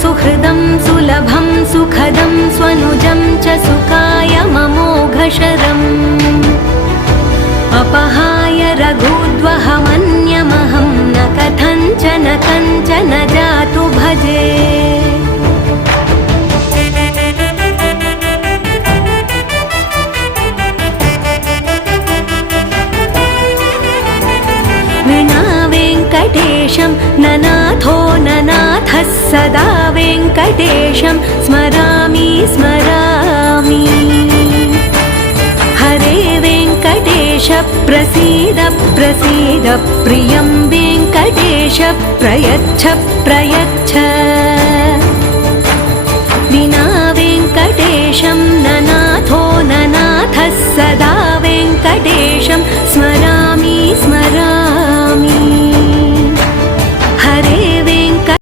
सुहृदं सुलभं सुखदं स्वनुजं च सुखाय ममोघशरम् अपहाय रघुद्वहमन्यमहं न कथञ्चन कञ्चन जातु भजे। विना वेङ्कटेशं ननाथो ननाथः सदा वेङ्कटेशं स्मरामि स्मरामि। हरे वेङ्कटेश प्रसीद प्रसीद प्रियं वेङ्कटेश प्रयच्छ प्रयच्छ।